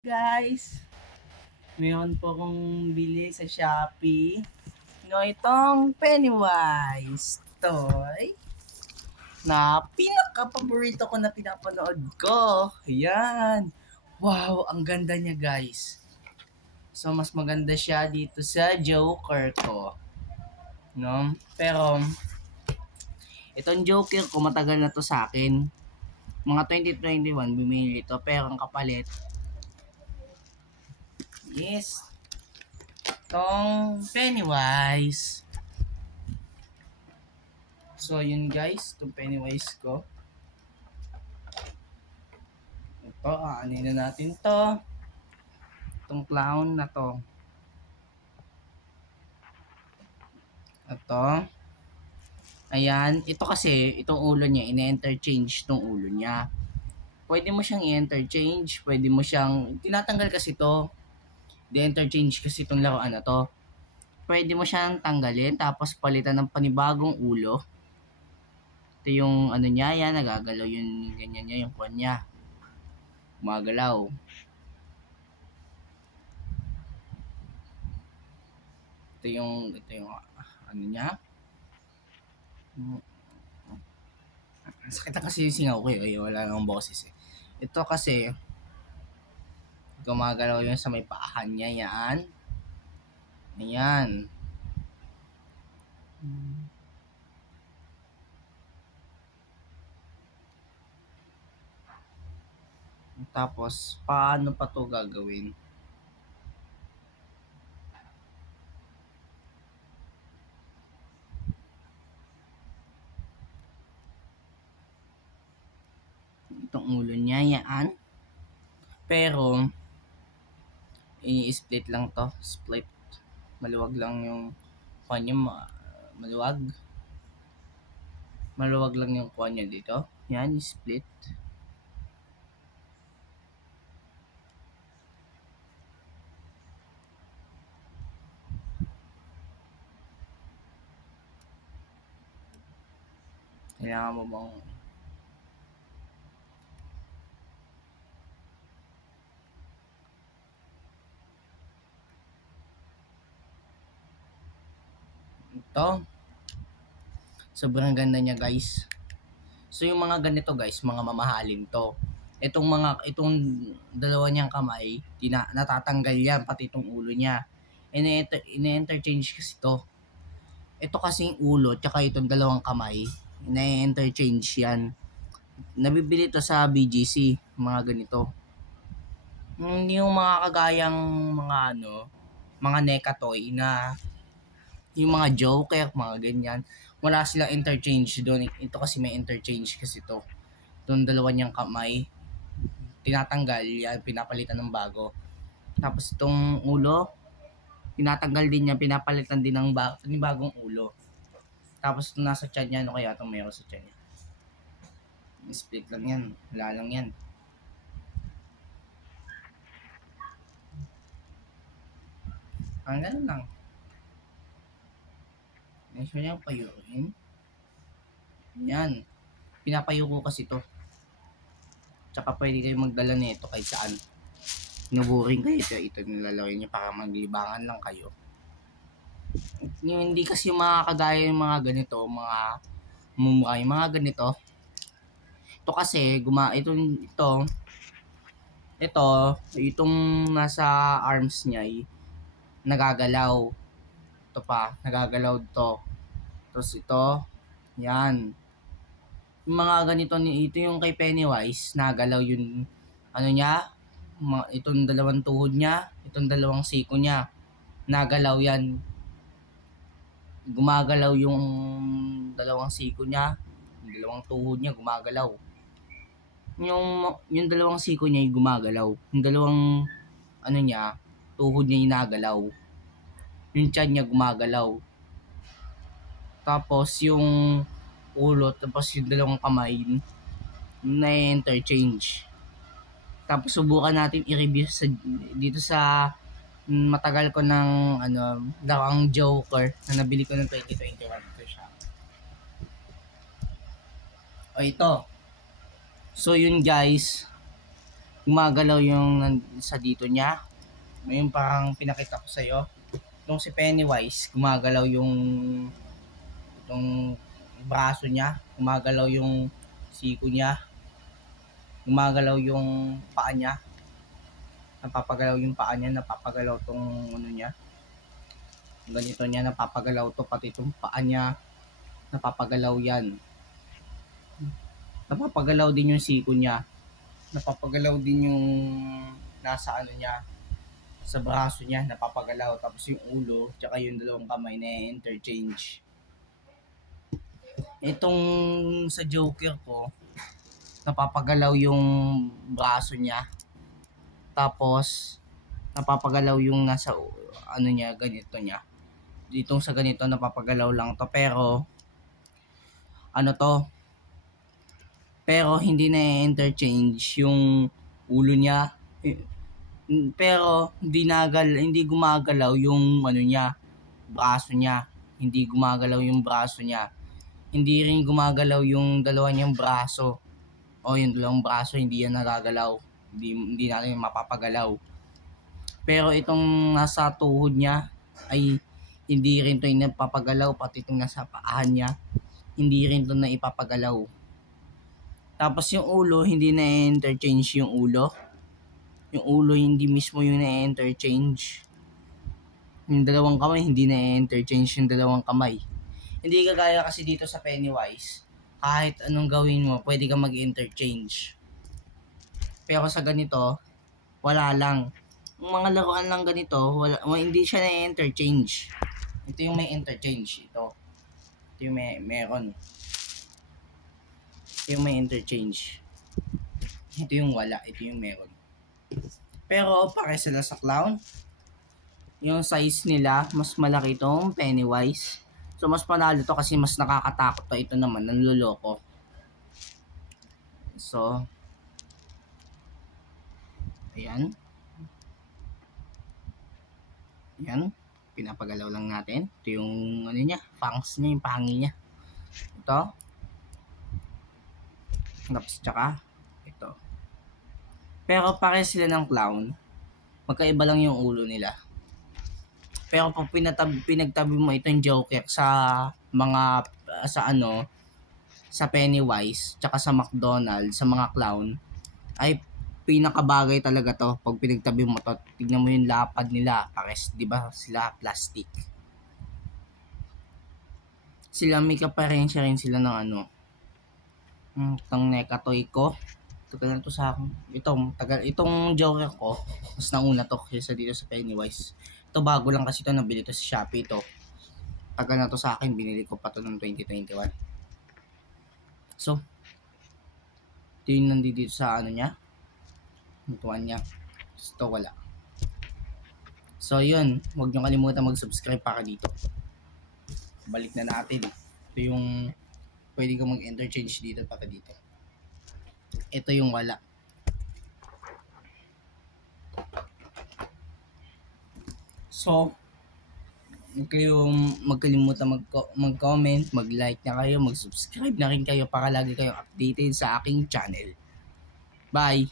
Guys, mayroon po akong bili sa Shopee. Itong Pennywise toy na pinaka-paborito ko na pinapanood ko. Ayan. Wow, ang ganda niya guys. So, mas maganda siya dito sa Joker ko. No? Pero, itong Joker ko matagal na to sa akin. Mga 2021 bumili ito. Pero ang kapalit is itong Pennywise. So, yun guys, itong Pennywise ko. Ito, aanin na natin to. Itong clown na to. Ito. Ayan, ito kasi, itong ulo niya, ine-interchange itong ulo niya. Pwede mo siyang i-interchange, pwede mo siyang, tinatanggal kasi to. Di-interchange kasi itong laruan na to. Pwede mo siyang tanggalin, tapos palitan ng panibagong ulo. Ito yung ano niya, yan, nagagalaw yung ganyan niya, yung kwan niya. Gumagalaw. Ito yung ano niya. Sakit na kasi yung singaw ko wala nang boses eh. Ito kasi, gumagalaw yun sa may paahan niya, yan. Ayan. Tapos, paano pa to gagawin? Itong ulo niya, yan. Pero, i-split lang to. Split. Maluwag lang yung kanya, maluwag. Maluwag lang yung kanya dito. Yan, split. Kailangan mo bang ito. Sobrang ganda niya guys. So yung mga ganito guys, mga mamahalin to. Itong dalawa niyang kamay, natatanggal yan, pati itong ulo niya. Ine-interchange kasi to. Ito kasing ulo, tsaka itong dalawang kamay, ine-interchange yan. Nabibili to sa BGC, mga ganito. Yung mga kagayang mga NECA toy na yung mga Joker, mga ganyan. Wala silang interchange doon. Ito kasi may interchange kasi to. Itong dalawa niyang kamay, tinatanggal yan, pinapalitan ng bago. Tapos itong ulo, tinatanggal din niya, pinapalitan din ng bagong ulo. Tapos itong nasa tiyan niya, ano kaya itong meron sa tiyan niya? Split lang yan, wala lang yan. Ang ganun lang. Next mo niyang payuin. Yan. Pinapayo ko kasi to. Tsaka pwede kayo magdala nito kahit saan. Naburing kayo ito nilalawin niyo para maglibangan lang kayo. Hindi kasi yung mga kagaya yung mga ganito, mga mumukha yung mga ganito. Ito kasi, itong nasa arms niya ay nagagalaw. Ito pa, nagagalaw to. Tapos ito, yan. Yung mga ganito, ito yung kay Pennywise, nagalaw yung ano niya, itong dalawang tuhod niya, itong dalawang siko niya, nagalaw yan. Gumagalaw yung dalawang siko niya, yung dalawang tuhod niya gumagalaw. Yung dalawang siko niya yung gumagalaw. Yung dalawang tuhod niya yung nagalaw. Yung tiyan niya gumagalaw. Tapos yung ulo, tapos yung dalawang kamay na-interchange. Tapos subukan natin i-review dito sa matagal ko ng laruang Joker na nabili ko ng 2021 ko siya. O ito. So yun guys, gumagalaw yung sa dito niya. Yung parang pinakita ko sa'yo. Itong si Pennywise, gumagalaw yung itong braso niya, gumagalaw yung siko niya, gumagalaw yung paa niya, napapagalaw yung paa niya, napapagalaw tong ano niya, ganito niya, napapagalaw to, pati itong paa niya, napapagalaw yan, napapagalaw din yung siko niya, napapagalaw din yung nasa ano niya, sa braso niya, napapagalaw, tapos yung ulo, tsaka yung dalawang kamay na interchange. Itong sa Joker ko, napapagalaw yung braso niya, tapos napapagalaw yung nasa ano niya, ganito niya. Ditong sa ganito napapagalaw lang to, pero ano to, pero hindi na interchange yung ulo niya, pero hindi gumagalaw yung ano niya, braso niya, hindi gumagalaw yung braso niya, hindi rin gumagalaw yung dalawa niyang braso, o yung dalawang braso hindi yan nagagalaw, hindi natin mapapagalaw. Pero itong nasa tuhod niya ay hindi rin to napapagalaw, pati itong nasa paahan niya hindi rin to na ipapagalaw. Tapos yung ulo, hindi na interchange yung ulo. Yung ulo hindi mismo yung na-interchange. Yung dalawang kamay, hindi na-interchange yung dalawang kamay. Hindi kagaya kasi dito sa Pennywise, kahit anong gawin mo, pwede kang mag-interchange. Pero sa ganito, wala lang. Yung mga laruan lang ganito, hindi siya na-interchange. Ito yung may interchange. Ito yung meron. Ito yung may interchange. Ito yung wala. Ito yung meron. Pero pare sila sa clown. Yung size nila, mas malaki itong Pennywise. So mas panalo to kasi mas nakakatakot to. Ito naman, nanloloko. So, ayan. Ayan. Pinapagalaw lang natin. Ito yung ano niya, fangs niya, yung pangi niya. Ito. Tapos tsaka, ito. Pero pare sila ng clown. Magkaiba lang yung ulo nila. Pero pag pinagtabi mo itong Joker sa mga sa Pennywise tsaka sa McDonald's, sa mga clown, ay pinakabagay talaga to. Pag pinagtabi mo to, tignan mo yung lapad nila, pares 'di ba sila plastic. Sila may kaparensya rin sila ng ano. Itong NECA toy ko. Tagal na to sa akin. Itong Joker ko, mas nauna to kaysa dito sa Pennywise. Ito bago lang kasi to, nabili to sa Shopee to. Tagal na to sa akin, binili ko pa to noong 2021. So, ito yung nandito sa ano niya. Mutuan niya. Ito wala. So, yun. Huwag niyo kalimutan mag-subscribe para dito. Balik na natin. Ito yung pwede kong mag-interchange dito para dito. Ito yung wala. So, huwag kayong magkalimutan mag-comment, mag-like na kayo, mag-subscribe na rin kayo para lagi kayong updated sa aking channel. Bye!